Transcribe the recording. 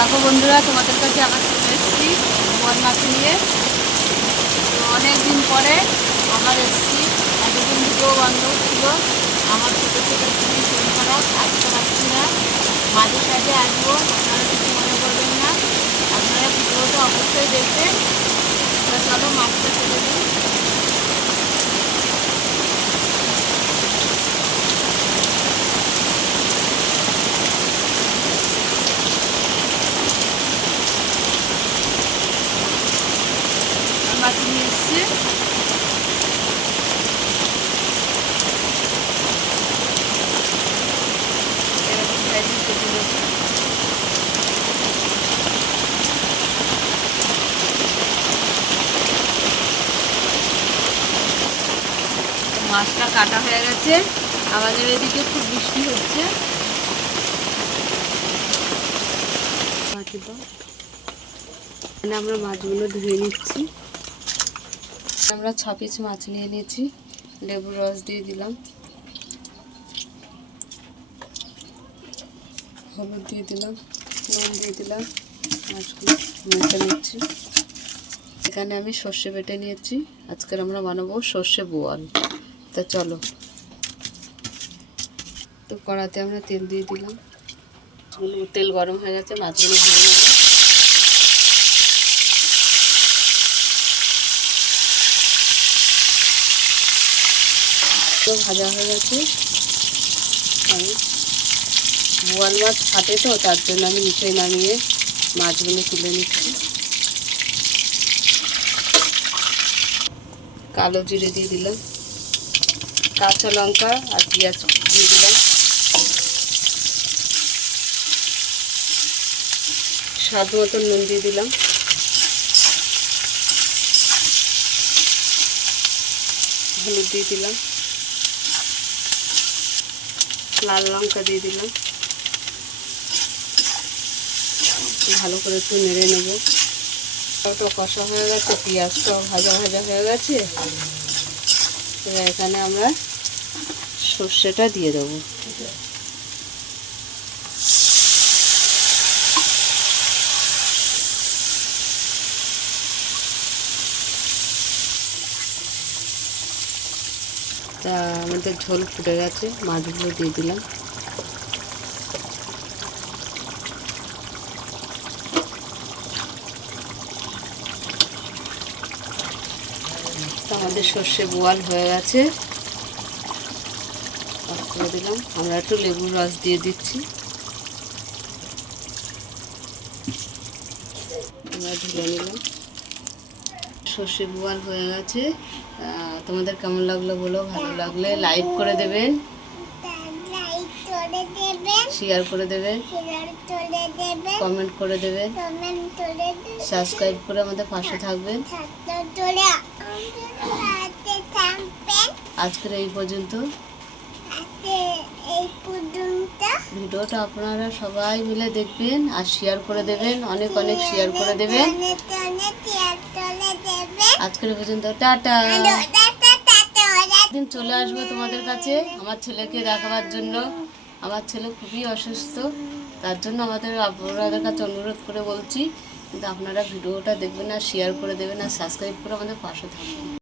দেখো বন্ধুরা, তোমাদের কাছে আবার চলে এসেছি বোয়াল মাছ নিয়ে। তো অনেক দিন পরে আবার এসেছি। এতদিন ভিডিও বন্ধ ছিল, আমার ছোটো ছোটো খুবই শরীর খারাপ, আসতে পারছি না। মাঝে সাঝে আসবো, আপনারা কিছু মনে করবেন না। আপনারা ভিডিওটা অবশ্যই দেখবেন। তো চলো মাছটা তুলে দিই। মাছ নিয়ে এসছে, মাছটা কাটা হয়ে গেছে। আমাদের এদিকে খুব বৃষ্টি হচ্ছে। আমরা মাছগুলো ধুয়ে নিচ্ছি। আমরা 6 পিস মাছ নিয়ে নিয়েছি। লেবুর রস দিয়ে দিলাম, হলুদ দিয়ে দিলাম, নুন দিয়ে দিলাম। মাছগুলো মেখে নিচ্ছি। এখানে আমি সর্ষে বেটে নিয়েছি। আজকের আমরা বানাবো সর্ষে বোয়াল। তা চলো। তো কড়াতে আমরা তেল দিয়ে দিলাম। তেল গরম হয়ে গেছে, মাছগুলো ভেজে নেব। ভাজা হয়ে গেছে। আমি বোয়াল মাছ ফাটে, তো তার জন্য আমি নিচে নামিয়ে মাছগুলো তুলে নিচ্ছি। কালো জিরে দিয়ে দিলাম, কাঁচা লঙ্কা আর পেঁয়াজ দিয়ে দিলাম, স্বাদ মতো নুন দিয়ে দিলাম, হলুদ দিয়ে দিলাম, লাল লঙ্কা দিয়ে দিলাম। ভালো করে একটু নেড়ে নেব। ওটা কষা হয়ে গেছে, পেঁয়াজটাও ভাজা ভাজা হয়ে গেছে। এবার এখানে আমরা সর্ষেটা দিয়ে দেবো। তা আমাদের ঝোল ফুটে গেছে, মাছগুলো দিয়ে দিলাম। আমাদের সর্ষে বোয়াল হয়ে গেছে, করে দিলাম। আমরা একটু লেবুর রস দিয়ে দিচ্ছি। আমরা ঢেলে নিলাম। সর্ষে বোয়াল হয়ে গেছে। তোমাদের কেমন লাগলো বলো। ভালো লাগলে লাইক করে দেবেন, শেয়ার করে দেবেন, কমেন্ট করে দেবেন, সাবস্ক্রাইব করে আমাদের পাশে থাকবেন। আজকের এই পর্যন্ত। ভিডিওটা আপনারা সবাই মিলে দেখবেন আর শেয়ার করে দেবেন, অনেক অনেক শেয়ার করে দেবেন। আজকের পর্যন্ত টাটা। একদিন চলে আসবো তোমাদের কাছে আমার ছেলেকে দেখাবার জন্য। আমার ছেলে খুবই অসুস্থ, তার জন্য আপনাদের কাছে অনুরোধ করে বলছি। কিন্তু আপনারা ভিডিওটা দেখবেন আর শেয়ার করে দেবেন আর সাবস্ক্রাইব করে আমাদের পাশে থাকবেন।